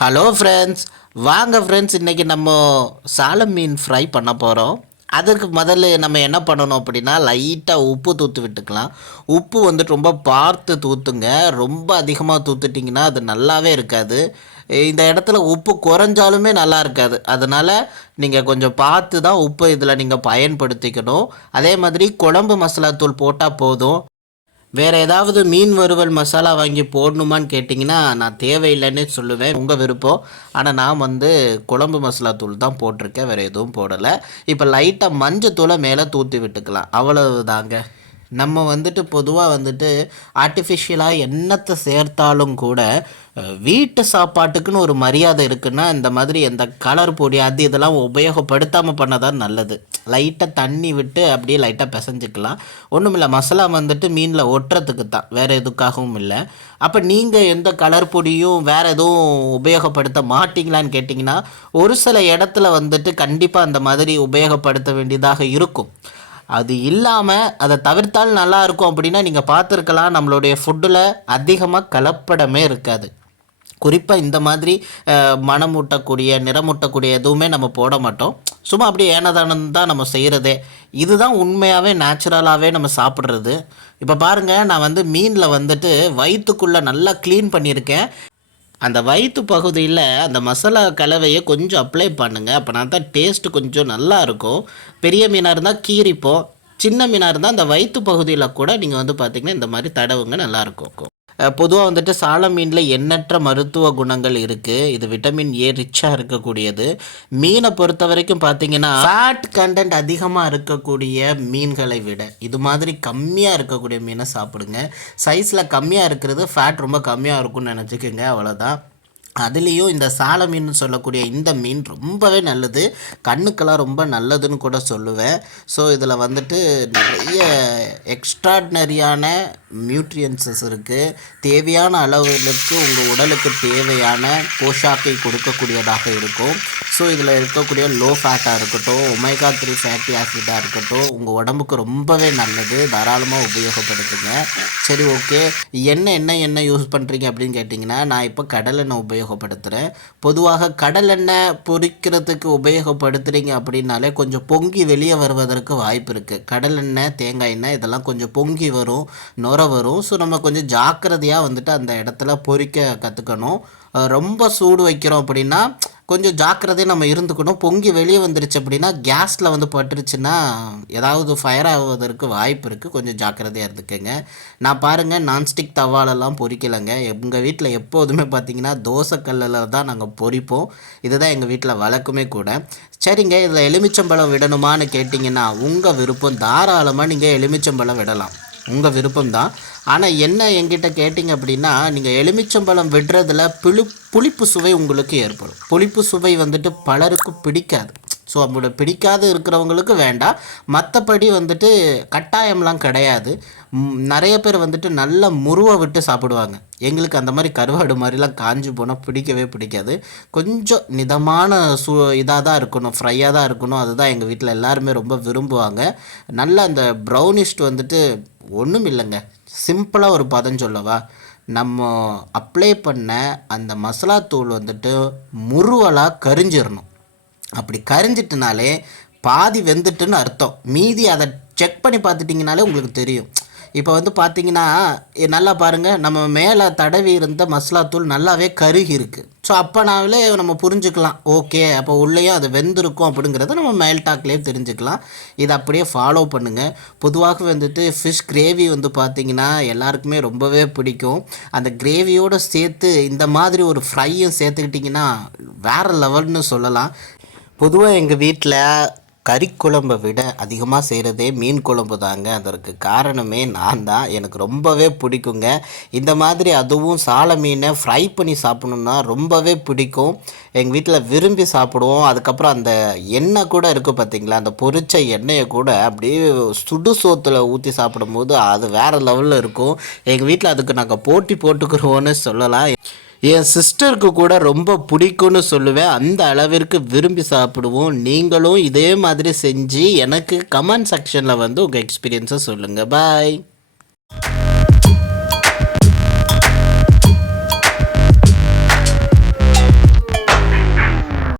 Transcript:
Hello friends வாங்க friends இன்றைக்கி நம்ம சாலை மீன் ஃப்ரை பண்ண போகிறோம் அதுக்கு முதல்ல நம்ம என்ன பண்ணணும் அப்படின்னா லைட்டாக உப்பு தூத்து விட்டுக்கலாம். உப்பு வந்துட்டு ரொம்ப பார்த்து தூத்துங்க. ரொம்ப அதிகமாக தூத்துட்டிங்கன்னா அது நல்லாவே இருக்காது. இந்த இடத்துல உப்பு குறைஞ்சாலுமே நல்லா இருக்காது. அதனால் நீங்கள் கொஞ்சம் பார்த்து தான் உப்பு இதில் நீங்கள் பயன்படுத்திக்கணும். அதே மாதிரி குழம்பு மசாலா தூள் போட்டால் போதும். வேறு ஏதாவது மீன் வறுவல் மசாலா வாங்கி போடணுமான்னு கேட்டிங்கன்னா நான் தேவையில்லைன்னு சொல்லுவேன். உங்கள் விருப்பம். ஆனால் நான் வந்து குழம்பு மசாலா தூள் தான் போட்டிருக்கேன். வேறு எதுவும் போடலை. இப்போ லைட்டாக மஞ்சத்தூளை மேலே தூத்தி விட்டுக்கலாம். அவ்வளவு தாங்க நம்ம வந்துட்டு பொதுவாக வந்துட்டு ஆர்டிஃபிஷியலாக என்னத்தை சேர்த்தாலும் கூட வீட்டு சாப்பாட்டுக்குன்னு ஒரு மரியாதை இருக்குன்னா இந்த மாதிரி எந்த கலர் பொடி அது இதெல்லாம் உபயோகப்படுத்தாமல் பண்ணதான் நல்லது. லைட்டாக தண்ணி விட்டு அப்படியே லைட்டாக பிசைஞ்சிக்கலாம். ஒன்றும் இல்லை மசாலா வந்துட்டு மீனில் ஒட்டுறதுக்கு தான். வேறு எதுக்காகவும் இல்லை. அப்போ நீங்கள் எந்த கலர் பொடியும் வேறு எதுவும் உபயோகப்படுத்த மாட்டிங்களான்னு கேட்டிங்கன்னா ஒரு சில இடத்துல வந்துட்டு கண்டிப்பாக அந்த மாதிரி உபயோகப்படுத்த வேண்டியதாக இருக்கும். அது இல்லாமல் அதை தவிர்த்தால் நல்லா இருக்கும் அப்படின்னா நீங்கள் பார்த்துருக்கலாம் நம்மளுடைய ஃபுட்டில் அதிகமாக கலப்படமே இருக்காது. குறிப்பாக இந்த மாதிரி மனமூட்டக்கூடிய மணமூட்டக்கூடிய நிறமூட்டக்கூடிய எதுவுமே நம்ம போட மாட்டோம். சும்மா அப்படியே ஏனதானம் தான் நம்ம செய்கிறதே இதுதான் உண்மையாகவே நேச்சுரலாகவே நம்ம சாப்பிட்றது. இப்போ பாருங்கள் நான் வந்து மீனில் வந்துட்டு வயிற்றுக்குள்ளே நல்லா க்ளீன் பண்ணியிருக்கேன். அந்த வயிற்று பகுதியில் அந்த மசாலா கலவையை கொஞ்சம் அப்ளை பண்ணுங்கள் அப்போனா தான் டேஸ்ட்டு கொஞ்சம் நல்லா இருக்கும். பெரிய மீனாக இருந்தால் கீரிப்போம் சின்ன மீனாக இருந்தால் அந்த வயிற்று பகுதியில் கூட நீங்கள் வந்து பார்த்திங்கன்னா இந்த மாதிரி தடவுங்க நல்லாயிருக்கும் பொதுவாக வந்துட்டு சால மீனில் எண்ணற்ற மருத்துவ குணங்கள் இருக்குது இது விட்டமின் ஏ ரிச்சாக இருக்கக்கூடியது. மீனை பொறுத்த வரைக்கும் பார்த்தீங்கன்னா ஃபேட் கண்டென்ட் அதிகமாக இருக்கக்கூடிய மீன்களை விட இது மாதிரி கம்மியாக இருக்கக்கூடிய மீனை சாப்பிடுங்க. சைஸில் கம்மியாக இருக்கிறது ஃபேட் ரொம்ப கம்மியாக இருக்கும்னு நினச்சிக்கோங்க அவ்வளோதான் அதுலேயும் இந்த சால மீன் சொல்லக்கூடிய இந்த மீன் ரொம்பவே நல்லது. கண்ணுக்கெல்லாம் ரொம்ப நல்லதுன்னு கூட சொல்லுவேன். ஸோ இதில் வந்துட்டு நிறைய எக்ஸ்ட்ராடினரியான நியூட்ரியன்சஸ் இருக்குது தேவையான அளவுகளுக்கு உங்கள் உடலுக்கு தேவையான போஷாக்கை கொடுக்கக்கூடியதாக இருக்கும். ஸோ இதில் இருக்கக்கூடிய லோ ஃபேட்டாக இருக்கட்டும் ஒமேகா த்ரீ ஃபேட்டி ஆசிடாக இருக்கட்டும் உங்கள் உடம்புக்கு ரொம்பவே நல்லது. தாராளமாக உபயோகப்படுத்துங்க. சரி ஓகே எண்ணெய் என்ன எண்ணெய் யூஸ் பண்ணுறீங்க அப்படின்னு கேட்டிங்கன்னா நான் இப்போ கடலெண்ணெய் உபயோகப்படுத்துகிறேன் பொதுவாக கடலெண்ணெய் பொறிக்கிறதுக்கு உபயோகப்படுத்துகிறீங்க அப்படின்னாலே கொஞ்சம் பொங்கி வெளியே வருவதற்கு வாய்ப்பு இருக்குது கடலெண்ணெய் தேங்காய் எண்ணெய் இதெல்லாம் கொஞ்சம் பொங்கி வரும் நுர வரும். ஸோ நம்ம கொஞ்சம் ஜாக்கிரதையாக வந்துட்டு அந்த இடத்துல பொறிக்க கற்றுக்கணும் ரொம்ப சூடு வைக்கிறோம் அப்படின்னா கொஞ்சம் ஜாக்கிரதையாக நம்ம இருந்துக்கணும். பொங்கி வெளியே வந்துருச்சு அப்படின்னா கேஸில் வந்து பட்டுருச்சுன்னா ஏதாவது ஃபயர் ஆகுவதற்கு வாய்ப்பு இருக்குது கொஞ்சம் ஜாக்கிரதையாக இருந்துக்கங்க. நான் பாருங்கள் நான்ஸ்டிக் தவாலெல்லாம் பொறிக்கலைங்க. எங்கள் வீட்டில் எப்போதுமே பார்த்தீங்கன்னா தோசைக்கல்லில் தான் நாங்கள் பொரிப்போம் இதுதான் எங்கள் வீட்டில் வழக்குமே கூட. சரிங்க இதில் எலுமிச்சம்பழம் விடணுமான்னு கேட்டிங்கன்னா உங்கள் விருப்பம். தாராளமாக நீங்கள் எலுமிச்சம்பழம் விடலாம். உங்கள் விருப்பம்தான். ஆனால் என்ன என்கிட்ட கேட்டிங்க அப்படின்னா நீங்கள் எலுமிச்சம்பழம் விடுறதுல புளி புளிப்பு சுவை உங்களுக்கு ஏற்படும். புளிப்பு சுவை வந்துட்டு பலருக்கு பிடிக்காது. ஸோ அப்படி பிடிக்காது இருக்கிறவங்களுக்கு வேண்டாம். மற்றபடி வந்துட்டு கட்டாயம்லாம் கிடையாது. நிறைய பேர் வந்துட்டு நல்ல முருவை விட்டு சாப்பிடுவாங்க. எங்களுக்கு அந்த மாதிரி கருவாடு மாதிரிலாம் காஞ்சி போனால் பிடிக்கவே பிடிக்காது. கொஞ்சம் நிதமான சு இதாக தான் இருக்கணும். ஃப்ரையாக தான் இருக்கணும். அதுதான் எங்கள் வீட்டில் எல்லாருமே ரொம்ப விரும்புவாங்க. நல்ல அந்த ப்ரௌனிஷ்ட் வந்துட்டு ஒன்றும் இல்லைங்க. சிம்பிளாக ஒரு பதம் சொல்லவா? நம்ம அப்ளை பண்ண அந்த மசாலா தூள் வந்துட்டு முருவலாக கரிஞ்சிடணும் அப்படி கரிஞ்சிட்டுனாலே பாதி வெந்துட்டுன்னு அர்த்தம். மீதி அதை செக் பண்ணி பார்த்துட்டிங்கனாலே உங்களுக்கு தெரியும். இப்போ வந்து பார்த்தீங்கன்னா நல்லா பாருங்கள் நம்ம மேலே தடவி இருந்த மசாலா தூள் நல்லாவே கருகி இருக்குது ஸோ அப்போனாலே நம்ம புரிஞ்சுக்கலாம். ஓகே அப்போ உள்ளேயும் அது வெந்திருக்கும் அப்படிங்கிறத நம்ம மேல் டாக்லேயே தெரிஞ்சுக்கலாம். இதை அப்படியே ஃபாலோ பண்ணுங்கள் பொதுவாக வந்துட்டு ஃபிஷ் கிரேவி வந்து பார்த்தீங்கன்னா எல்லாருக்குமே ரொம்பவே பிடிக்கும். அந்த கிரேவியோடு சேர்த்து இந்த மாதிரி ஒரு ஃப்ரையும் சேர்த்துக்கிட்டிங்கன்னா வேறு லெவல்னு சொல்லலாம். பொதுவாக எங்கள் வீட்டில் கறிக்குழம்பை விட அதிகமாக செய்கிறதே மீன் குழம்பு தாங்க. அதற்கு காரணமே நான் தான். எனக்கு ரொம்பவே பிடிக்குங்க. இந்த மாதிரி அதுவும் சால மீனை ஃப்ரை பண்ணி சாப்பிடணுன்னா ரொம்பவே பிடிக்கும். எங்கள் வீட்டில் விரும்பி சாப்பிடுவோம். அதுக்கப்புறம் அந்த எண்ணெய் கூட இருக்குது பார்த்தீங்களா அந்த பொரிச்ச எண்ணெயை கூட அப்படியே சுடு சோத்தில் ஊற்றி சாப்பிடும்போது அது வேறு லெவலில் இருக்கும். எங்கள் வீட்டில் அதுக்கு நாங்கள் போட்டி போட்டுக்கிறோன்னு சொல்லலாம். என் சிஸ்டருக்கு கூட ரொம்ப பிடிக்கும்னு சொல்லுவேன். அந்த அளவிற்கு விரும்பி சாப்பிடுவோம். நீங்களும் இதே மாதிரி செஞ்சு எனக்கு கமெண்ட் செக்ஷனில் வந்து உங்கள் எக்ஸ்பீரியன்ஸை சொல்லுங்கள் பாய்